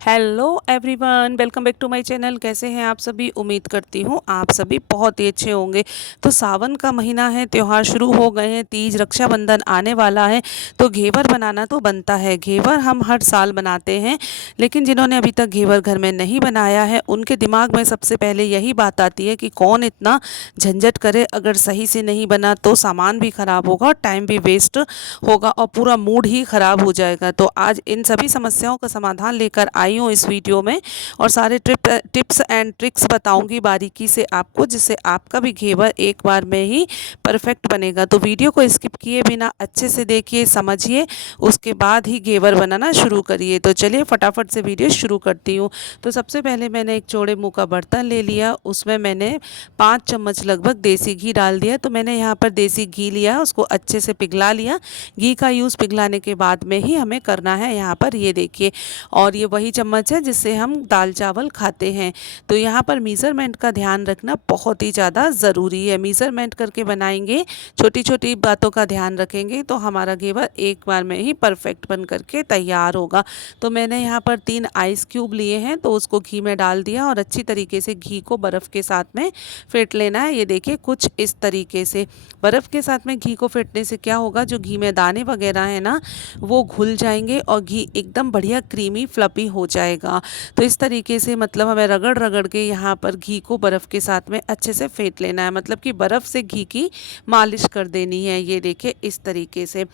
Hello everyone, welcome back to my channel. कैसे हैं आप सभी? उम्मीद करती हूँ आप सभी बहुत ही अच्छे होंगे। तो सावन का महीना है, त्यौहार शुरू हो गए हैं, तीज रक्षाबंधन आने वाला है। तो घेवर बनाना तो बनता है। घेवर हम हर साल बनाते हैं, लेकिन जिन्होंने अभी तक घेवर घर में नहीं बनाया है उनके दिमाग में सबसे पहले यही बात आती है कि कौन इतना झंझट करे, अगर सही से नहीं बना तो सामान भी ख़राब होगा और टाइम भी वेस्ट होगा और पूरा मूड ही ख़राब हो जाएगा। तो आज इन सभी समस्याओं का समाधान लेकर आई हूँ इस वीडियो में, और सारे टिप्स एंड ट्रिक्स बताऊंगी बारीकी से आपको, जिससे आपका भी घेवर एक बार में ही परफेक्ट बनेगा। तो वीडियो को स्किप किए बिना अच्छे से देखिए, समझिए, उसके बाद ही घेवर बनाना शुरू करिए। तो चलिए फटाफट से वीडियो शुरू करती हूँ। तो सबसे पहले मैंने एक चौड़े मुँह का बर्तन ले लिया, उसमें मैंने 5 चम्मच लगभग देसी घी डाल दिया। तो मैंने यहाँ पर देसी घी लिया, उसको अच्छे से पिघला लिया। घी का यूज़ पिघलाने के बाद में ही हमें करना है यहाँ पर, ये देखिए। और ये वही चम्मच है जिससे हम दाल चावल खाते हैं। तो यहाँ पर मीज़रमेंट का ध्यान रखना बहुत ही ज़्यादा ज़रूरी है। मीज़रमेंट करके बनाएंगे, छोटी छोटी बातों का ध्यान रखेंगे तो हमारा घेवर एक बार में ही परफेक्ट बन करके तैयार होगा। तो मैंने यहाँ पर 3 आइस क्यूब लिए हैं, तो उसको घी में डाल दिया और अच्छी तरीके से घी को बर्फ़ के साथ में फेंट लेना है। ये देखिए कुछ इस तरीके से बर्फ़ के साथ में घी को फेंटने से क्या होगा, जो घी में दाने वगैरह हैं ना, वो घुल जाएंगे और घी एकदम बढ़िया क्रीमी फ्लफी हो जाएगा। तो इस तरीके से मतलब हमें रगड़ रगड़ के यहाँ पर घी को बर्फ़ के साथ में अच्छे से फेंट लेना है, मतलब कि बर्फ़ से घी की मालिश कर देनी है। ये देखिए इस तरीके से।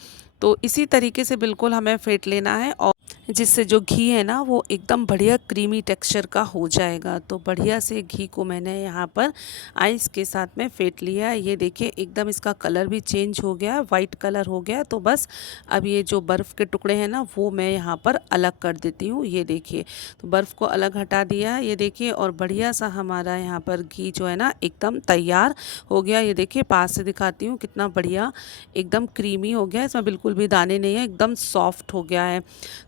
तो इसी तरीके से बिल्कुल हमें फेंट लेना है, और जिससे जो घी है ना वो एकदम बढ़िया क्रीमी टेक्सचर का हो जाएगा। तो बढ़िया से घी को मैंने यहाँ पर आइस के साथ में फेंट लिया है। ये देखिए एकदम इसका कलर भी चेंज हो गया है, वाइट कलर हो गया। तो बस अब ये जो बर्फ़ के टुकड़े हैं ना वो मैं यहाँ पर अलग कर देती हूँ। ये देखिए, तो बर्फ़ को अलग हटा दिया है, ये देखिए। और बढ़िया सा हमारा यहाँ पर घी जो है ना एकदम तैयार हो गया। ये देखिए पास से दिखाती हूँ, कितना बढ़िया एकदम क्रीमी हो गया, इसमें बिल्कुल भी दाने नहीं है, एकदम सॉफ्ट हो गया है।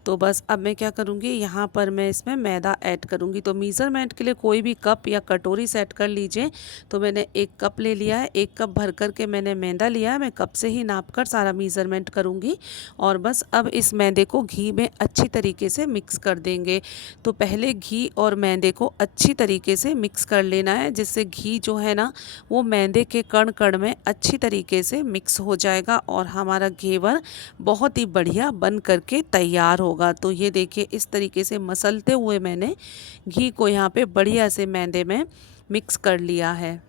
तो बस अब मैं क्या करूँगी, यहाँ पर मैं इसमें मैदा ऐड करूँगी। तो मीज़रमेंट के लिए कोई भी कप या कटोरी सेट कर लीजिए। तो मैंने 1 कप ले लिया है, 1 कप भर कर के मैंने मैदा लिया है। मैं कप से ही नाप कर सारा मीज़रमेंट करूँगी। और बस अब इस मैदे को घी में अच्छी तरीके से मिक्स कर देंगे। तो पहले घी और मैदे को अच्छी तरीके से मिक्स कर लेना है, जिससे घी जो है ना वो मैदे के कण कण में अच्छी तरीके से मिक्स हो जाएगा और हमारा घेवर बहुत ही बढ़िया बन करके तैयार होगा। तो ये देखिए इस तरीके से मसलते हुए मैंने घी को यहाँ पे बढ़िया से मैदे में मिक्स कर लिया है।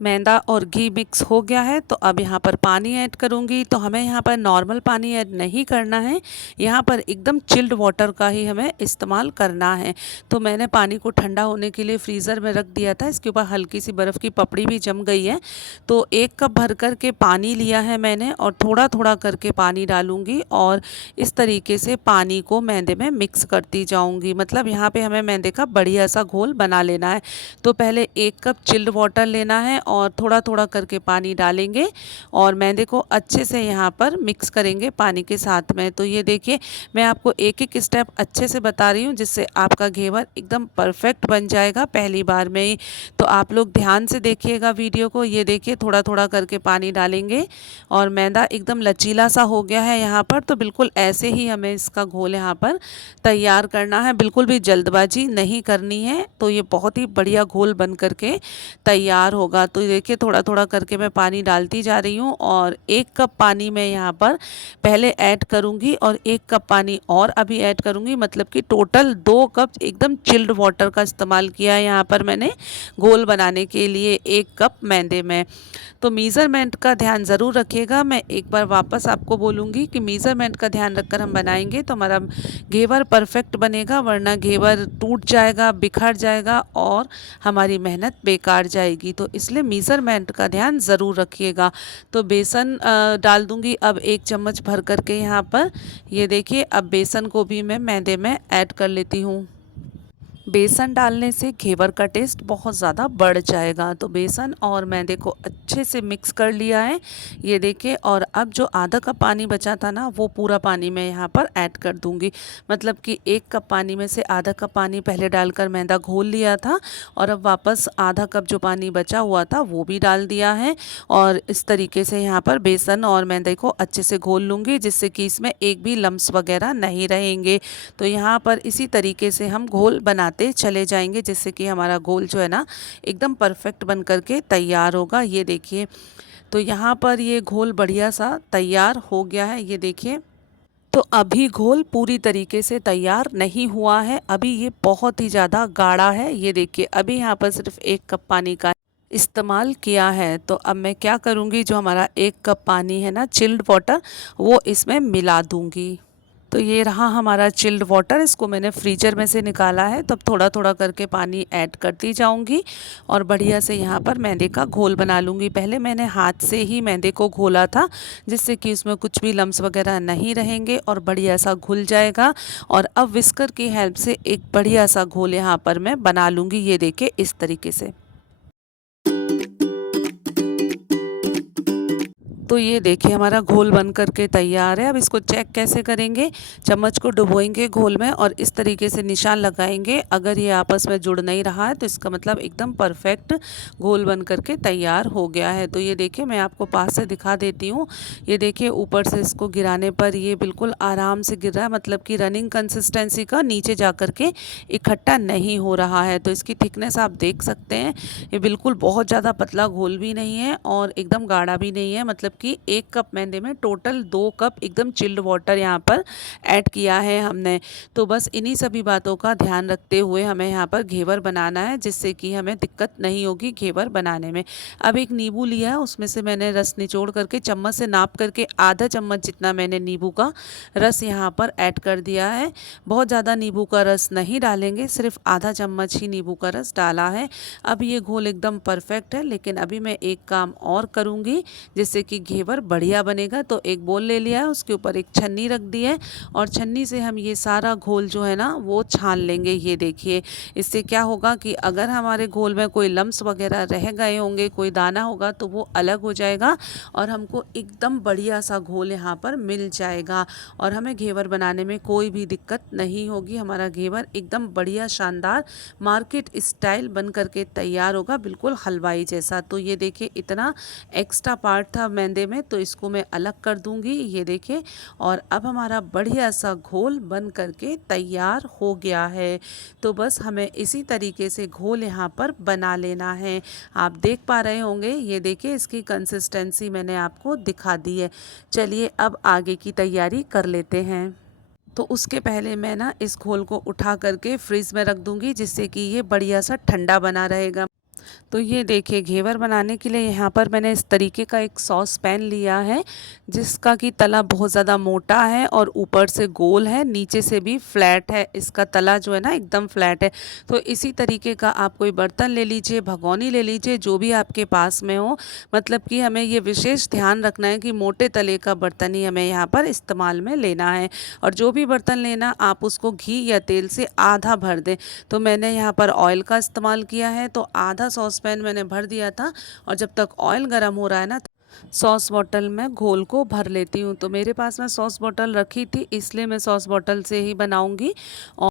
मैदा और घी मिक्स हो गया है, तो अब यहाँ पर पानी ऐड करूँगी। तो हमें यहाँ पर नॉर्मल पानी ऐड नहीं करना है, यहाँ पर एकदम चिल्ड वाटर का ही हमें इस्तेमाल करना है। तो मैंने पानी को ठंडा होने के लिए फ्रीज़र में रख दिया था, इसके ऊपर हल्की सी बर्फ़ की पपड़ी भी जम गई है। तो 1 कप भर कर के पानी लिया है मैंने, और थोड़ा थोड़ा करके पानी डालूँगी और इस तरीके से पानी को मैदे में मिक्स करती जाऊँगी। मतलब यहाँ पर हमें मैदे का बढ़िया सा घोल बना लेना है। तो पहले 1 कप चिल्ड वाटर लेना है और थोड़ा थोड़ा करके पानी डालेंगे और मैदे को अच्छे से यहाँ पर मिक्स करेंगे पानी के साथ में। तो ये देखिए मैं आपको एक एक स्टेप अच्छे से बता रही हूँ, जिससे आपका घेवर एकदम परफेक्ट बन जाएगा पहली बार में ही। तो आप लोग ध्यान से देखिएगा वीडियो को। ये देखिए थोड़ा थोड़ा करके पानी डालेंगे और मैदा एकदम लचीला सा हो गया है यहाँ पर। तो बिल्कुल ऐसे ही हमें इसका घोल यहाँ पर तैयार करना है, बिल्कुल भी जल्दबाजी नहीं करनी है। तो ये बहुत ही बढ़िया घोल बन करके तैयार होगा। तो देखिए थोड़ा थोड़ा करके मैं पानी डालती जा रही हूँ और 1 कप पानी मैं यहाँ पर पहले ऐड करूँगी और 1 कप पानी और अभी ऐड करूँगी, मतलब कि टोटल 2 कप एकदम चिल्ड वाटर का इस्तेमाल किया है यहाँ पर मैंने घोल बनाने के लिए 1 कप मैदे में। तो मीज़रमेंट का ध्यान ज़रूर रखिएगा। मैं एक बार वापस आपको बोलूँगी कि मीज़रमेंट का ध्यान रखकर हम बनाएंगे तो हमारा घेवर परफेक्ट बनेगा, वरना घेवर टूट जाएगा, बिखर जाएगा और हमारी मेहनत बेकार जाएगी। तो इसलिए मीज़रमेंट का ध्यान ज़रूर रखिएगा। तो बेसन डाल दूँगी अब 1 चम्मच भर करके यहाँ पर। ये देखिए अब बेसन को भी मैं मैदे में ऐड कर लेती हूँ। बेसन डालने से घेवर का टेस्ट बहुत ज़्यादा बढ़ जाएगा। तो बेसन और मैदे को अच्छे से मिक्स कर लिया है, ये देखिए। और अब जो आधा कप पानी बचा था ना, वो पूरा पानी मैं यहाँ पर ऐड कर दूँगी। मतलब कि 1 कप पानी में से आधा कप पानी पहले डालकर मैदा घोल लिया था, और अब वापस आधा कप जो पानी बचा हुआ था वो भी डाल दिया है। और इस तरीके से यहाँ पर बेसन और मैदे को अच्छे से घोल लूँगी, जिससे कि इसमें एक भी लम्स वगैरह नहीं रहेंगे। तो यहाँ पर इसी तरीके से हम घोल बनाते चले जाएंगे, जिससे कि हमारा घोल जो है ना एकदम परफेक्ट बन करके तैयार होगा। ये देखिए, तो यहाँ पर ये घोल बढ़िया सा तैयार हो गया है, ये देखिए। तो अभी घोल पूरी तरीके से तैयार नहीं हुआ है, अभी ये बहुत ही ज़्यादा गाढ़ा है। ये देखिए, अभी यहाँ पर सिर्फ 1 कप पानी का इस्तेमाल किया है। तो अब मैं क्या करूँगी, जो हमारा 1 कप पानी है ना चिल्ड वाटर, वो इसमें मिला दूँगी। तो ये रहा हमारा चिल्ड वाटर, इसको मैंने फ्रीजर में से निकाला है। तब थोड़ा थोड़ा करके पानी ऐड करती जाऊंगी और बढ़िया से यहाँ पर मैदे का घोल बना लूँगी। पहले मैंने हाथ से ही मैदे को घोला था, जिससे कि उसमें कुछ भी लम्स वगैरह नहीं रहेंगे और बढ़िया सा घुल जाएगा। और अब विस्कर की हेल्प से एक बढ़िया सा घोल यहाँ पर मैं बना लूँगी, ये देखिए इस तरीके से। तो ये देखिए, हमारा घोल बन करके तैयार है। अब इसको चेक कैसे करेंगे, चम्मच को डुबोएंगे घोल में और इस तरीके से निशान लगाएंगे। अगर ये आपस में जुड़ नहीं रहा है तो इसका मतलब एकदम परफेक्ट घोल बन करके तैयार हो गया है। तो ये देखिए, मैं आपको पास से दिखा देती हूँ। ये देखिए, ऊपर से इसको गिराने पर ये बिल्कुल आराम से गिर रहा है, मतलब कि रनिंग कंसिस्टेंसी का, नीचे जा कर के इकट्ठा नहीं हो रहा है। तो इसकी थिकनेस आप देख सकते हैं, ये बिल्कुल बहुत ज़्यादा पतला घोल भी नहीं है और एकदम गाढ़ा भी नहीं है। मतलब कि 1 कप मैदे में टोटल 2 कप एकदम चिल्ड वाटर यहाँ पर ऐड किया है हमने। तो बस इन्हीं सभी बातों का ध्यान रखते हुए हमें यहाँ पर घेवर बनाना है, जिससे कि हमें दिक्कत नहीं होगी घेवर बनाने में। अब एक नींबू लिया है, उसमें से मैंने रस निचोड़ करके चम्मच से नाप करके आधा चम्मच जितना मैंने नींबू का रस यहाँ पर ऐड कर दिया है। बहुत ज़्यादा नींबू का रस नहीं डालेंगे, सिर्फ आधा चम्मच ही नींबू का रस डाला है। अब ये घोल एकदम परफेक्ट है, लेकिन अभी मैं एक काम और करूँगी, जिससे कि घेवर बढ़िया बनेगा। तो एक बोल ले लिया है, उसके ऊपर एक छन्नी रख दी है और छन्नी से हम ये सारा घोल जो है ना वो छान लेंगे। ये देखिए, इससे क्या होगा कि अगर हमारे घोल में कोई लम्स वगैरह रह गए होंगे, कोई दाना होगा, तो वो अलग हो जाएगा और हमको एकदम बढ़िया सा घोल यहाँ पर मिल जाएगा और हमें घेवर बनाने में कोई भी दिक्कत नहीं होगी। हमारा घेवर एकदम बढ़िया शानदार मार्केट स्टाइल बन करके तैयार होगा, बिल्कुल हलवाई जैसा। तो ये देखिए, इतना एक्स्ट्रा पार्ट था मैदे में, तो इसको मैं अलग कर दूंगी, ये देखिए। और अब हमारा बढ़िया सा घोल बन करके तैयार हो गया है। तो बस हमें इसी तरीके से घोल यहाँ पर बना लेना है। आप देख पा रहे होंगे, ये देखिए इसकी कंसिस्टेंसी मैंने आपको दिखा दी है। चलिए अब आगे की तैयारी कर लेते हैं। तो उसके पहले मैं ना इस घोल को उठा करके फ्रिज में रख दूंगी, जिससे कि ये बढ़िया सा ठंडा बना रहेगा। तो ये देखिए, घेवर बनाने के लिए यहाँ पर मैंने इस तरीके का एक सॉस पैन लिया है, जिसका कि तला बहुत ज़्यादा मोटा है और ऊपर से गोल है, नीचे से भी फ्लैट है। इसका तला जो है ना एकदम फ्लैट है। तो इसी तरीके का आप कोई बर्तन ले लीजिए, भगोनी ले लीजिए, जो भी आपके पास में हो। मतलब कि हमें ये विशेष ध्यान रखना है कि मोटे तले का बर्तन ही हमें यहाँ पर इस्तेमाल में लेना है। और जो भी बर्तन लेना, आप उसको घी या तेल से आधा भर दें। तो मैंने यहाँ पर ऑयल का इस्तेमाल किया है, तो आधा सॉस पैन मैंने भर दिया था। और जब तक ऑयल गर्म हो रहा है ना, सॉस बॉटल में घोल को भर लेती हूँ। तो मेरे पास में सॉस बॉटल रखी थी, इसलिए मैं सॉस बॉटल से ही बनाऊंगी। और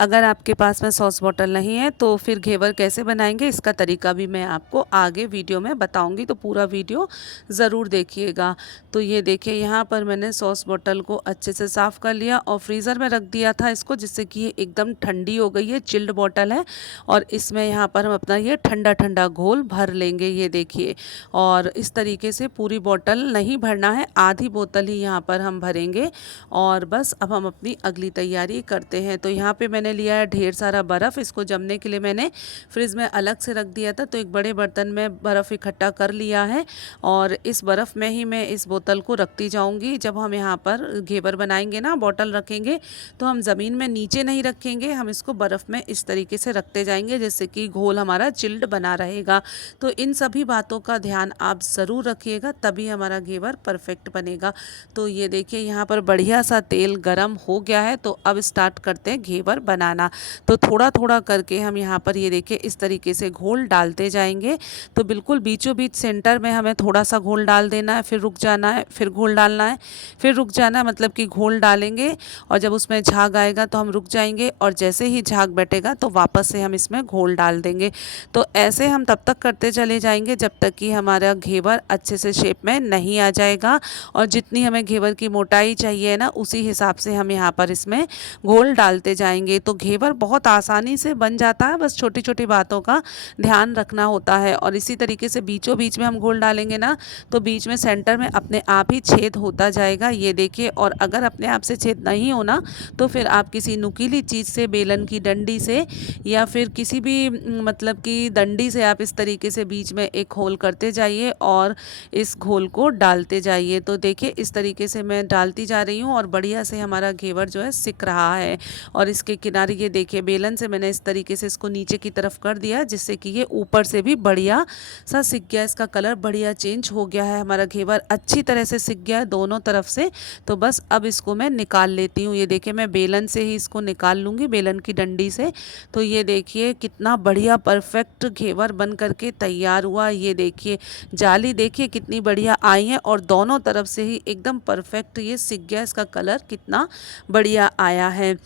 अगर आपके पास में सॉस बॉटल नहीं है तो फिर घेवर कैसे बनाएंगे, इसका तरीका भी मैं आपको आगे वीडियो में बताऊंगी, तो पूरा वीडियो ज़रूर देखिएगा। तो ये देखिए, यहाँ पर मैंने सॉस बॉटल को अच्छे से साफ़ कर लिया और फ्रीज़र में रख दिया था इसको, जिससे कि ये एकदम ठंडी हो गई है। चिल्ड बॉटल है और इसमें यहाँ पर हम अपना ये ठंडा ठंडा घोल भर लेंगे, ये देखिए। और इस तरीके से पूरी बॉटल नहीं भरना है, आधी बोतल ही यहाँ पर हम भरेंगे। और बस अब हम अपनी अगली तैयारी करते हैं। तो यहाँ पे मैंने लिया है ढेर सारा बर्फ़, इसको जमने के लिए मैंने फ्रिज में अलग से रख दिया था। तो एक बड़े बर्तन में बर्फ़ इकट्ठा कर लिया है और इस बर्फ़ में ही मैं इस बोतल को रखती जाऊंगी। जब हम यहाँ पर घेवर बनाएंगे ना, बॉटल रखेंगे, तो हम ज़मीन में नीचे नहीं रखेंगे, हम इसको बर्फ़ में इस तरीके से रखते जाएंगे, जिससे कि घोल हमारा चिल्ड बना रहेगा। तो इन सभी बातों का ध्यान आप ज़रूर रखिएगा, तभी हमारा घेवर परफेक्ट बनेगा। तो ये देखिए, यहाँ पर बढ़िया सा तेल गरम हो गया है। तो अब स्टार्ट करते हैं घेवर बनाना। बनाना। तो थोड़ा-थोड़ा करके हम यहाँ पर ये देखिए इस तरीके से घोल डालते जाएँगे। तो बिल्कुल बीचों-बीच सेंटर में हमें थोड़ा-सा घोल डाल देना है, फिर रुक जाना है, फिर घोल डालना है, फिर रुक जाना है, मतलब कि घोल डालेंगे और जब उसमें झाग आएगा तो हम रुक जाएँगे और जैसे ही झाग बैठेगा तो वापस से हम इसमें घोल डाल देंगे। तो ऐसे हम तब तक करते चले जाएँगे जब तक कि हमारा घेवर अच्छे से शेप में नहीं आ जाएगा और जितनी हमें घेवर की मोटाई चाहिए ना उसी हिसाब से हम यहाँ पर इसमें घोल डालते जाएँगे। तो घेवर बहुत आसानी से बन जाता है, बस छोटी-छोटी बातों का ध्यान रखना होता है। और इसी तरीके से बीचों-बीच में हम घोल डालेंगे ना तो बीच में सेंटर में अपने आप ही छेद होता जाएगा, ये देखिए। और अगर अपने आप से छेद नहीं होना तो फिर आप किसी नुकीली चीज़ से, बेलन की डंडी से या फिर किसी भी मतलब कि डंडी से आप इस तरीके से बीच में एक होल करते जाइए और इस घोल को डालते जाइए। तो देखिए इस तरीके से मैं डालती जा रही हूँ और बढ़िया से हमारा घेवर जो है सिक रहा है। और इसके किनारे ये देखिए बेलन से मैंने इस तरीके से इसको नीचे की तरफ कर दिया जिससे कि ये ऊपर से भी बढ़िया सा सिक गया, इसका कलर बढ़िया चेंज हो गया है, हमारा घेवर अच्छी तरह से सिक गया है दोनों तरफ से। तो बस अब इसको मैं निकाल लेती हूँ। ये देखिए मैं बेलन से ही इसको निकाल लूँगी, बेलन की डंडी से। तो ये देखिए कितना बढ़िया परफेक्ट घेवर बन करके तैयार हुआ। ये देखिए जाली देखिए कितनी बढ़िया आई है और दोनों तरफ से ही एकदम परफेक्ट ये सिक गया, इसका कलर कितना बढ़िया आया है।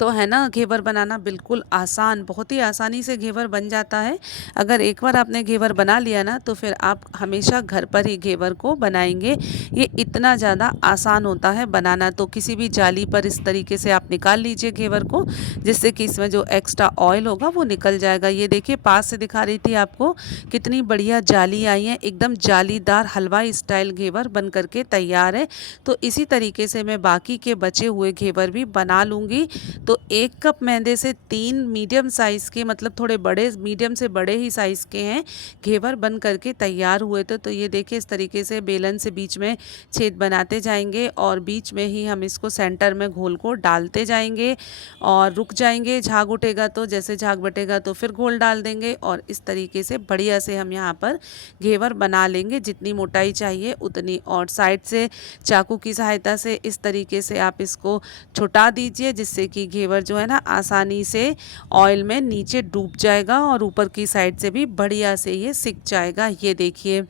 तो है ना, घेवर बनाना बिल्कुल आसान, बहुत ही आसानी से घेवर बन जाता है। अगर एक बार आपने घेवर बना लिया ना तो फिर आप हमेशा घर पर ही घेवर को बनाएंगे। ये इतना ज़्यादा आसान होता है बनाना। तो किसी भी जाली पर इस तरीके से आप निकाल लीजिए घेवर को, जिससे कि इसमें जो एक्स्ट्रा ऑयल होगा वो निकल जाएगा। ये देखिए पास से दिखा रही थी आपको कितनी बढ़िया जाली आई है, एकदम जालीदार हलवाई स्टाइल घेवर बन करके तैयार है। तो इसी तरीके से मैं बाकी के बचे हुए घेवर भी बना लूँगी। तो 1 कप मैदे से 3 मीडियम साइज़ के, मतलब थोड़े बड़े, मीडियम से बड़े ही साइज़ के हैं, घेवर बन करके तैयार हुए थे। तो ये देखिए इस तरीके से बेलन से बीच में छेद बनाते जाएंगे और बीच में ही हम इसको सेंटर में घोल को डालते जाएंगे और रुक जाएंगे। झाग उठेगा तो, जैसे झाग बटेगा तो फिर घोल डाल देंगे और इस तरीके से बढ़िया से हम यहाँ पर घेवर बना लेंगे, जितनी मोटाई चाहिए उतनी। और साइड से चाकू की सहायता से इस तरीके से आप इसको छुटा दीजिए, जिससे कि घेवर जो है ना आसानी से ऑयल में नीचे डूब जाएगा और ऊपर की साइड से भी बढ़िया से ये सिक जाएगा। ये देखिए,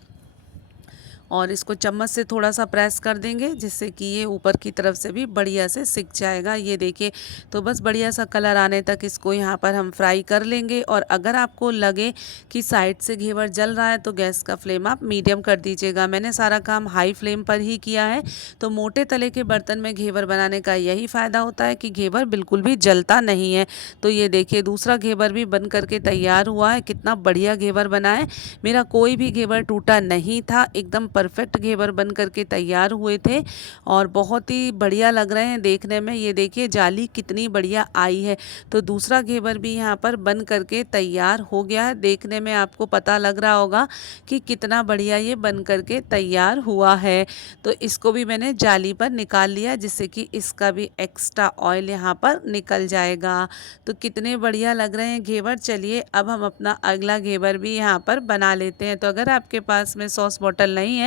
और इसको चम्मच से थोड़ा सा प्रेस कर देंगे जिससे कि ये ऊपर की तरफ से भी बढ़िया से सिक जाएगा। ये देखिए, तो बस बढ़िया सा कलर आने तक इसको यहाँ पर हम फ्राई कर लेंगे। और अगर आपको लगे कि साइड से घेवर जल रहा है तो गैस का फ्लेम आप मीडियम कर दीजिएगा। मैंने सारा काम हाई फ्लेम पर ही किया है। तो मोटे तले के बर्तन में घेवर बनाने का यही फ़ायदा होता है कि घेवर बिल्कुल भी जलता नहीं है। तो ये देखिए दूसरा घेवर भी बन करके तैयार हुआ है, कितना बढ़िया घेवर बना है। मेरा कोई भी घेवर टूटा नहीं था, एकदम परफेक्ट घेवर बन करके तैयार हुए थे और बहुत ही बढ़िया लग रहे हैं देखने में। ये देखिए जाली कितनी बढ़िया आई है। तो दूसरा घेवर भी यहाँ पर बन करके तैयार हो गया है। देखने में आपको पता लग रहा होगा कि कितना बढ़िया ये बन करके तैयार हुआ है। तो इसको भी मैंने जाली पर निकाल लिया, जिससे कि इसका भी एक्स्ट्रा ऑयल यहाँ पर निकल जाएगा। तो कितने बढ़िया लग रहे हैं घेवर। चलिए अब हम अपना अगला घेवर भी यहाँ पर बना लेते हैं। तो अगर आपके पास में सॉस बॉटल नहीं है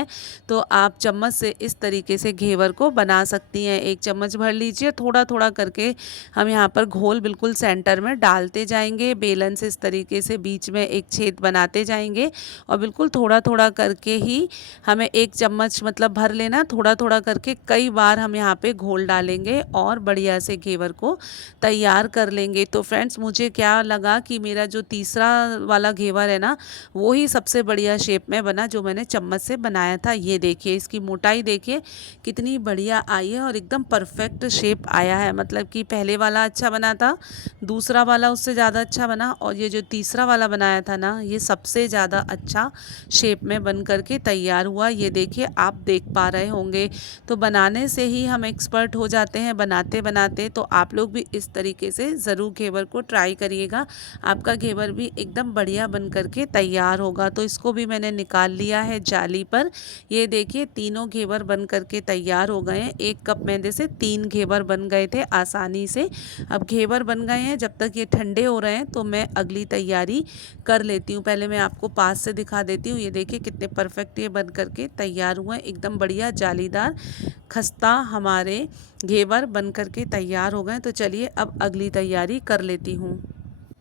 तो आप चम्मच से इस तरीके से घेवर को बना सकती हैं। 1 चम्मच भर लीजिए, थोड़ा थोड़ा करके हम यहाँ पर घोल बिल्कुल सेंटर में डालते जाएंगे। बेलन से इस तरीके से बीच में एक छेद बनाते जाएंगे और बिल्कुल थोड़ा थोड़ा करके ही हमें 1 चम्मच मतलब भर लेना, थोड़ा थोड़ा करके कई बार हम यहाँ पे घोल डालेंगे और बढ़िया से घेवर को तैयार कर लेंगे। तो फ्रेंड्स मुझे क्या लगा कि मेरा जो तीसरा वाला घेवर है ना वो ही सबसे बढ़िया शेप में बना जो मैंने चम्मच से बनाया था। ये देखिए इसकी मोटाई देखिए कितनी बढ़िया आई है और एकदम परफेक्ट शेप आया है। मतलब कि पहले वाला अच्छा बना था, दूसरा वाला उससे ज़्यादा अच्छा बना और ये जो तीसरा वाला बनाया था ना ये सबसे ज़्यादा अच्छा शेप में बन करके तैयार हुआ। ये देखिए आप देख पा रहे होंगे। तो बनाने से ही हम एक्सपर्ट हो जाते हैं, बनाते बनाते। तो आप लोग भी इस तरीके से ज़रूर घेवर को ट्राई करिएगा, आपका घेवर भी एकदम बढ़िया बन करके तैयार होगा। तो इसको भी मैंने निकाल लिया है जाली पर। ये देखिए तीनों घेवर बन करके तैयार हो गए हैं। 1 कप मैदे से 3 घेवर बन गए थे आसानी से। अब घेवर बन गए हैं, जब तक ये ठंडे हो रहे हैं तो मैं अगली तैयारी कर लेती हूँ। पहले मैं आपको पास से दिखा देती हूँ। ये देखिए कितने परफेक्ट ये बन करके तैयार हुए हैं, एकदम बढ़िया जालीदार खस्ता हमारे घेवर बन करके तैयार हो गए। तो चलिए अब अगली तैयारी कर लेती हूँ।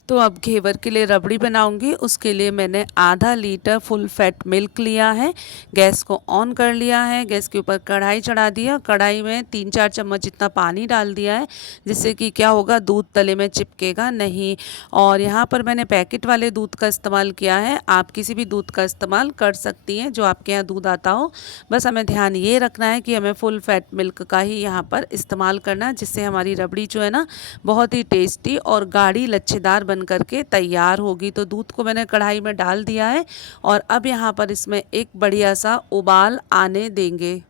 तो अब घेवर के लिए रबड़ी बनाऊंगी। उसके लिए मैंने आधा लीटर फुल फैट मिल्क लिया है। गैस को ऑन कर लिया है, गैस के ऊपर कढ़ाई चढ़ा दिया। कढ़ाई में 3-4 चम्मच जितना पानी डाल दिया है, जिससे कि क्या होगा, दूध तले में चिपकेगा नहीं। और यहाँ पर मैंने पैकेट वाले दूध का इस्तेमाल किया है। आप किसी भी दूध का इस्तेमाल कर सकती हैं जो आपके यहाँ दूध आता हो। बस हमें ध्यान ये रखना है कि हमें फुल फैट मिल्क का ही यहाँ पर इस्तेमाल करना है, जिससे हमारी रबड़ी जो है ना बहुत ही टेस्टी और गाढ़ी लच्छेदार बन करके तैयार होगी। तो दूध को मैंने कढ़ाई में डाल दिया है और अब यहाँ पर इसमें एक बढ़िया सा उबाल आने देंगे।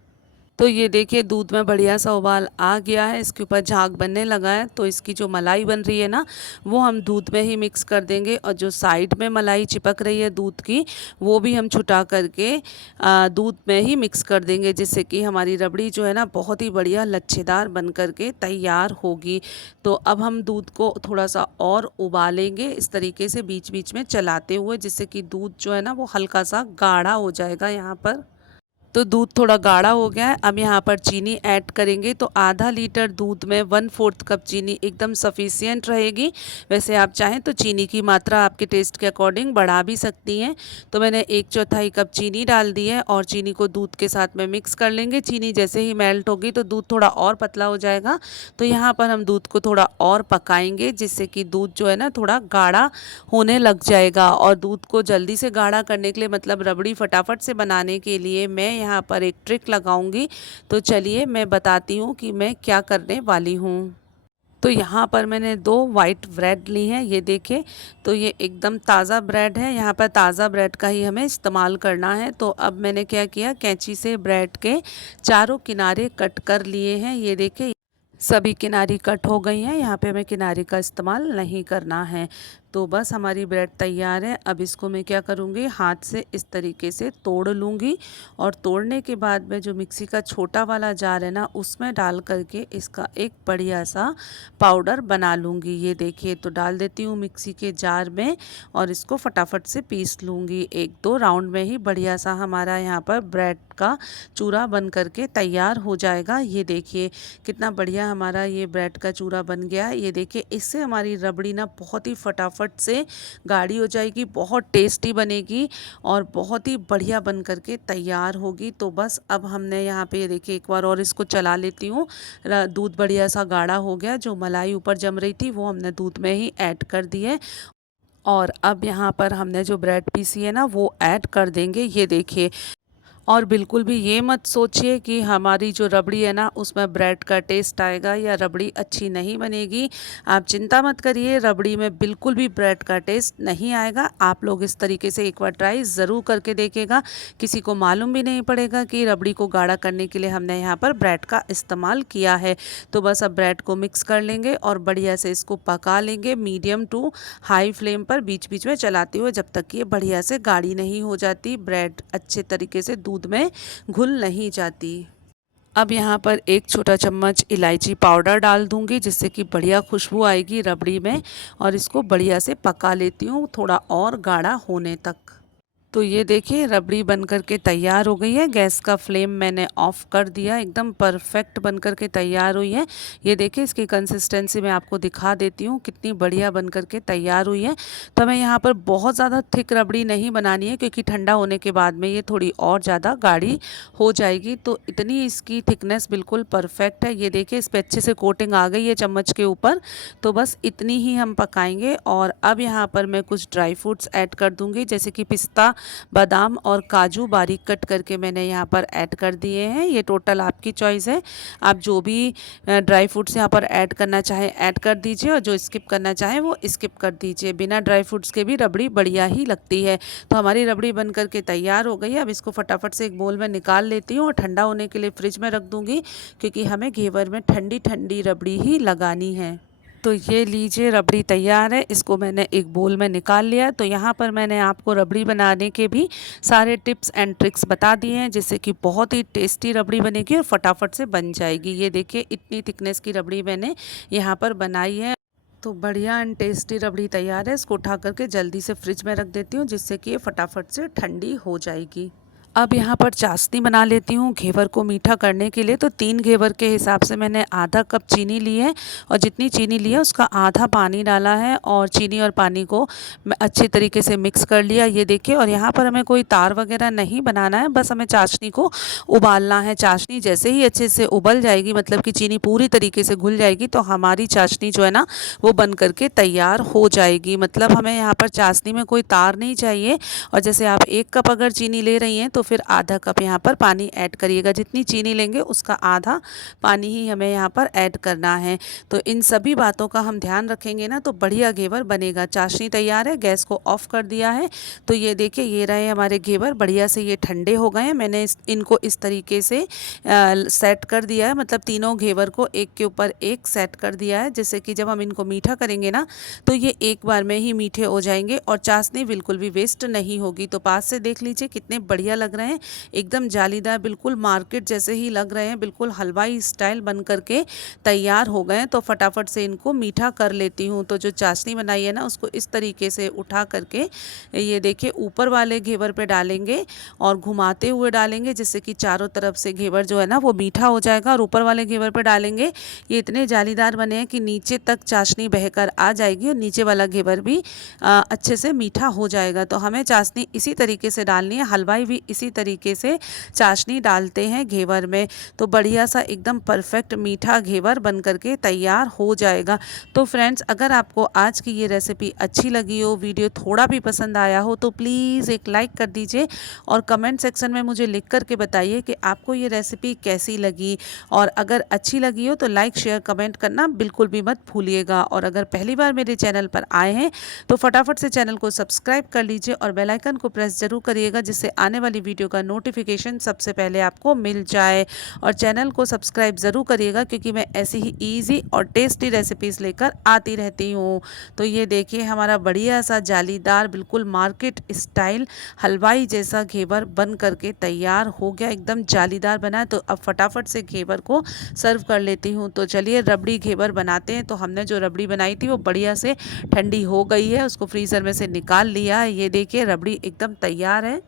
तो ये देखिए दूध में बढ़िया सा उबाल आ गया है, इसके ऊपर झाग बनने लगा है। तो इसकी जो मलाई बन रही है ना, वो हम दूध में ही मिक्स कर देंगे, और जो साइड में मलाई चिपक रही है दूध की, वो भी हम छुटा करके दूध में ही मिक्स कर देंगे, जिससे कि हमारी रबड़ी जो है ना बहुत ही बढ़िया लच्छेदार बन करके तैयार होगी। तो अब हम दूध को थोड़ा सा और उबालेंगे, इस तरीके से बीच बीच में चलाते हुए, जिससे कि दूध जो है ना वो हल्का सा गाढ़ा हो जाएगा। यहाँ पर तो दूध थोड़ा गाढ़ा हो गया है। अब यहाँ पर चीनी ऐड करेंगे। तो आधा लीटर दूध में 1/4 कप चीनी एकदम सफिशियंट रहेगी। वैसे आप चाहें तो चीनी की मात्रा आपके टेस्ट के अकॉर्डिंग बढ़ा भी सकती हैं। तो मैंने 1/4 कप चीनी डाल दी है और चीनी को दूध के साथ में मिक्स कर लेंगे। चीनी जैसे ही मेल्ट होगी तो दूध थोड़ा और पतला हो जाएगा। तो यहाँ पर हम दूध को थोड़ा और पकाएंगे, जिससे कि दूध जो है ना थोड़ा गाढ़ा होने लग जाएगा। और दूध को जल्दी से गाढ़ा करने के लिए, मतलब रबड़ी फटाफट से बनाने के लिए, मैं यहाँ पर एक ट्रिक लगाऊंगी। तो चलिए मैं बताती हूँ कि मैं क्या करने वाली हूँ। तो यहाँ पर मैंने 2 वाइट ब्रेड ली हैं, ये देखिए। तो ये एकदम ताज़ा ब्रेड है, यहाँ पर ताज़ा ब्रेड का ही हमें इस्तेमाल करना है। तो अब मैंने क्या किया, कैंची से ब्रेड के चारों किनारे कट कर लिए हैं। ये देखिए सभी किनारी कट हो गई हैं। यहाँ पे हमें किनारी का इस्तेमाल नहीं करना है। तो बस हमारी ब्रेड तैयार है। अब इसको मैं क्या करूँगी, हाथ से इस तरीके से तोड़ लूँगी, और तोड़ने के बाद में जो मिक्सी का छोटा वाला जार है ना, उसमें डाल करके इसका एक बढ़िया सा पाउडर बना लूँगी। ये देखिए, तो डाल देती हूँ मिक्सी के जार में और इसको फटाफट से पीस लूँगी। 1-2 राउंड में ही बढ़िया सा हमारा यहाँ पर ब्रेड का चूरा बन करके तैयार हो जाएगा। ये देखिए कितना बढ़िया हमारा ये ब्रेड का चूरा बन गया है। ये देखिए इससे हमारी रबड़ी ना बहुत ही फटाफट से गाढ़ी हो जाएगी, बहुत टेस्टी बनेगी और बहुत ही बढ़िया बन करके तैयार होगी। तो बस अब हमने यहाँ पे ये देखिए एक बार और इसको चला लेती हूँ। दूध बढ़िया सा गाढ़ा हो गया, जो मलाई ऊपर जम रही थी वो हमने दूध में ही ऐड कर दी है। और अब यहाँ पर हमने जो ब्रेड पीसी है ना वो ऐड कर देंगे। ये देखिए, और बिल्कुल भी ये मत सोचिए कि हमारी जो रबड़ी है ना उसमें ब्रेड का टेस्ट आएगा या रबड़ी अच्छी नहीं बनेगी। आप चिंता मत करिए, रबड़ी में बिल्कुल भी ब्रेड का टेस्ट नहीं आएगा। आप लोग इस तरीके से एक बार ट्राई ज़रूर करके देखिएगा, किसी को मालूम भी नहीं पड़ेगा कि रबड़ी को गाढ़ा करने के लिए हमने यहाँ पर ब्रेड का इस्तेमाल किया है। तो बस अब ब्रेड को मिक्स कर लेंगे और बढ़िया से इसको पका लेंगे मीडियम टू हाई फ्लेम पर, बीच बीच में चलाते हुए, जब तक कि ये बढ़िया से गाढ़ी नहीं हो जाती, ब्रेड अच्छे तरीके से दूध में घुल नहीं जाती। अब यहाँ पर 1 छोटा चम्मच इलायची पाउडर डाल दूंगी, जिससे कि बढ़िया खुशबू आएगी रबड़ी में। और इसको बढ़िया से पका लेती हूँ थोड़ा और गाढ़ा होने तक। तो ये देखिए रबड़ी बन कर के तैयार हो गई है। गैस का फ्लेम मैंने ऑफ कर दिया, एकदम परफेक्ट बन कर के तैयार हुई है। ये देखिए इसकी कंसिस्टेंसी मैं आपको दिखा देती हूँ कितनी बढ़िया बन कर के तैयार हुई है। तो हमें यहाँ पर बहुत ज़्यादा थिक रबड़ी नहीं बनानी है, क्योंकि ठंडा होने के बाद में ये थोड़ी और ज़्यादा गाढ़ी हो जाएगी। तो इतनी इसकी थिकनेस बिल्कुल परफेक्ट है। ये देखिए इस पर अच्छे से कोटिंग आ गई है चम्मच के ऊपर। तो बस इतनी ही हम पकाएंगे। और अब यहाँ पर मैं कुछ ड्राई फ्रूट्स ऐड कर दूँगी, जैसे कि पिस्ता, बादाम और काजू बारीक कट करके मैंने यहाँ पर ऐड कर दिए हैं। ये टोटल आपकी चॉइस है, आप जो भी ड्राई फ्रूट्स यहाँ पर ऐड करना चाहे ऐड कर दीजिए, और जो स्किप करना चाहे वो स्किप कर दीजिए। बिना ड्राई फ्रूट्स के भी रबड़ी बढ़िया ही लगती है। तो हमारी रबड़ी बन करके तैयार हो गई है। अब इसको फटाफट से एक बोल में निकाल लेती हूँ और ठंडा होने के लिए फ्रिज में रख दूँगी, क्योंकि हमें घेवर में ठंडी ठंडी रबड़ी ही लगानी है। तो ये लीजिए रबड़ी तैयार है। इसको मैंने एक बोल में निकाल लिया। तो यहाँ पर मैंने आपको रबड़ी बनाने के भी सारे टिप्स एंड ट्रिक्स बता दिए हैं, जिससे कि बहुत ही टेस्टी रबड़ी बनेगी और फटाफट से बन जाएगी। ये देखिए इतनी थिकनेस की रबड़ी मैंने यहाँ पर बनाई है। तो बढ़िया एंड टेस्टी रबड़ी तैयार है। इसको उठा करके जल्दी से फ्रिज में रख देती हूँ, जिससे कि ये फटाफट से ठंडी हो जाएगी। अब यहाँ पर चाशनी बना लेती हूँ घेवर को मीठा करने के लिए। तो 3 घेवर के हिसाब से मैंने आधा कप चीनी ली है, और जितनी चीनी ली है उसका आधा पानी डाला है, और चीनी और पानी को मैं अच्छे तरीके से मिक्स कर लिया। ये देखिए, और यहाँ पर हमें कोई तार वगैरह नहीं बनाना है, बस हमें चाशनी को उबालना है। चाशनी जैसे ही अच्छे से उबल जाएगी, मतलब कि चीनी पूरी तरीके से घुल जाएगी, तो हमारी चाशनी जो है ना वो बन करके तैयार हो जाएगी। मतलब हमें यहाँ पर चाशनी में कोई तार नहीं चाहिए। और जैसे आप 1 कप अगर चीनी ले रही हैं तो फिर आधा कप यहाँ पर पानी ऐड करिएगा। जितनी चीनी लेंगे उसका आधा पानी ही हमें यहाँ पर ऐड करना है। तो इन सभी बातों का हम ध्यान रखेंगे ना, तो बढ़िया घेवर बनेगा। चाशनी तैयार है, गैस को ऑफ कर दिया है। तो ये देखिए, ये रहे हमारे घेवर, बढ़िया से ये ठंडे हो गए हैं। मैंने इनको इस तरीके से सेट कर दिया है, मतलब तीनों घेवर को एक के ऊपर एक सेट कर दिया है, जिससे कि जब हम इनको मीठा करेंगे ना तो ये एक बार में ही मीठे हो जाएंगे और चाशनी बिल्कुल भी वेस्ट नहीं होगी। तो पास से देख लीजिए कितने बढ़िया लग रहे हैं, एकदम जालीदार, बिल्कुल मार्केट जैसे ही लग रहे हैं, बिल्कुल हलवाई स्टाइल बन करके तैयार हो गए हैं। तो फटाफट से इनको मीठा कर लेती हूँ। तो जो चाशनी बनाई है ना, उसको इस तरीके से उठा करके ये देखिए ऊपर वाले घेवर पे डालेंगे और घुमाते हुए डालेंगे, जिससे कि चारों तरफ से घेवर जो है ना वो मीठा हो जाएगा। और ऊपर वाले घेवर पे डालेंगे, ये इतने जालीदार बने हैं कि नीचे तक चाशनी बहकर आ जाएगी और नीचे वाला घेवर भी अच्छे से मीठा हो जाएगा। तो हमें चाशनी इसी तरीके से डालनी है। हलवाई भी इसी तरीके से चाशनी डालते हैं घेवर में। तो बढ़िया सा एकदम परफेक्ट मीठा घेवर बन करके तैयार हो जाएगा। तो फ्रेंड्स, अगर आपको आज की ये रेसिपी अच्छी लगी हो, वीडियो थोड़ा भी पसंद आया हो, तो प्लीज़ एक लाइक कर दीजिए और कमेंट सेक्शन में मुझे लिख करके बताइए कि आपको ये रेसिपी कैसी लगी। और अगर अच्छी लगी हो तो लाइक शेयर कमेंट करना बिल्कुल भी मत भूलिएगा। और अगर पहली बार मेरे चैनल पर आए हैं तो फटाफट से चैनल को सब्सक्राइब कर लीजिए और बेल आइकन को प्रेस जरूर करिएगा, जिससे आने वाली वीडियो का नोटिफिकेशन सबसे पहले आपको मिल जाए। और चैनल को सब्सक्राइब ज़रूर करिएगा, क्योंकि मैं ऐसी ही ईजी और टेस्टी रेसिपीज़ लेकर आती रहती हूँ। तो ये देखिए हमारा बढ़िया सा जालीदार, बिल्कुल मार्केट स्टाइल हलवाई जैसा घेवर बन करके तैयार हो गया, एकदम जालीदार बना है। तो अब फटाफट से घेवर को सर्व कर लेती हूँ। तो चलिए रबड़ी घेवर बनाते हैं। तो हमने जो रबड़ी बनाई थी वो बढ़िया से ठंडी हो गई है, उसको फ्रीज़र में से निकाल लिया है। ये देखिए रबड़ी एकदम तैयार है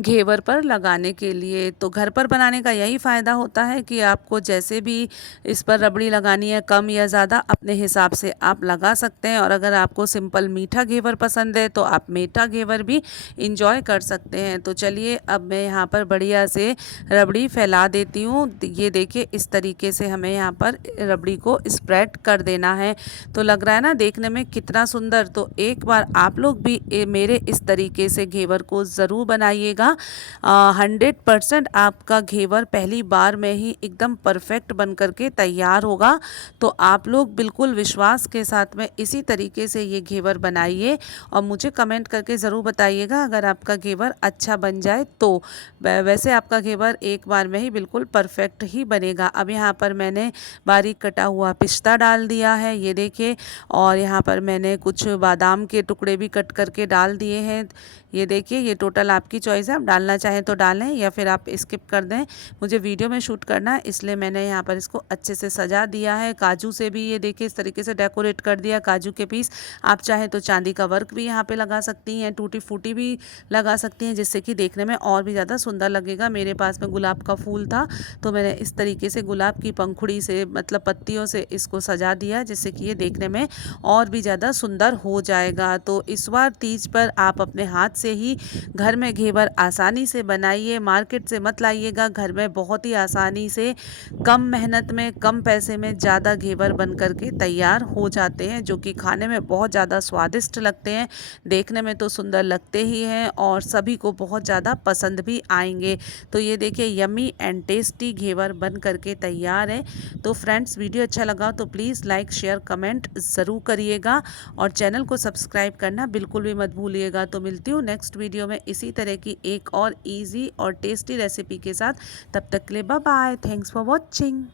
घेवर पर लगाने के लिए। तो घर पर बनाने का यही फ़ायदा होता है कि आपको जैसे भी इस पर रबड़ी लगानी है, कम या ज़्यादा अपने हिसाब से आप लगा सकते हैं। और अगर आपको सिंपल मीठा घेवर पसंद है तो आप मीठा घेवर भी इंजॉय कर सकते हैं। तो चलिए अब मैं यहाँ पर बढ़िया से रबड़ी फैला देती हूँ। ये देखिए इस तरीके से हमें यहाँ पर रबड़ी को स्प्रेड कर देना है। तो लग रहा है ना देखने में कितना सुंदर। तो एक बार आप लोग भी मेरे इस तरीके से घेवर को ज़रूर बनाइएगा। 100% आपका घेवर पहली बार में ही एकदम परफेक्ट बन करके तैयार होगा। तो आप लोग बिल्कुल विश्वास के साथ में इसी तरीके से ये घेवर बनाइए और मुझे कमेंट करके ज़रूर बताइएगा अगर आपका घेवर अच्छा बन जाए तो। वैसे आपका घेवर एक बार में ही बिल्कुल परफेक्ट ही बनेगा। अब यहाँ पर मैंने बारीक कटा हुआ पिस्ता डाल दिया है, ये देखिए। और यहाँ पर मैंने कुछ बादाम के टुकड़े भी कट करके डाल दिए हैं। ये देखिए, ये टोटल आपकी चॉइस है, आप डालना चाहें तो डालें या फिर आप स्किप कर दें। मुझे वीडियो में शूट करना है इसलिए मैंने यहाँ पर इसको अच्छे से सजा दिया है। काजू से भी ये देखिए इस तरीके से डेकोरेट कर दिया, काजू के पीस। आप चाहें तो चांदी का वर्क भी यहाँ पे लगा सकती हैं, टूटी फूटी भी लगा सकती हैं, जिससे कि देखने में और भी ज़्यादा सुंदर लगेगा। मेरे पास में गुलाब का फूल था तो मैंने इस तरीके से गुलाब की पंखुड़ी से, मतलब पत्तियों से इसको सजा दिया, जिससे कि ये देखने में और भी ज़्यादा सुंदर हो जाएगा। तो इस बार तीज पर आप अपने हाथ से ही घर में घेवर आसानी से बनाइए, मार्केट से मत लाइएगा। घर में बहुत ही आसानी से, कम मेहनत में, कम पैसे में ज़्यादा घेवर बन करके तैयार हो जाते हैं, जो कि खाने में बहुत ज़्यादा स्वादिष्ट लगते हैं। देखने में तो सुंदर लगते ही हैं और सभी को बहुत ज़्यादा पसंद भी आएंगे। तो ये देखिए यम्मी एंड टेस्टी घेवर बन करके तैयार है। तो फ्रेंड्स, वीडियो अच्छा लगा तो प्लीज़ लाइक शेयर कमेंट ज़रूर करिएगा और चैनल को सब्सक्राइब करना बिल्कुल भी मत भूलिएगा। तो मिलती हूँ नेक्स्ट वीडियो में इसी तरह की एक और इजी और टेस्टी रेसिपी के साथ। तब तक के लिए bye bye, thanks for watching.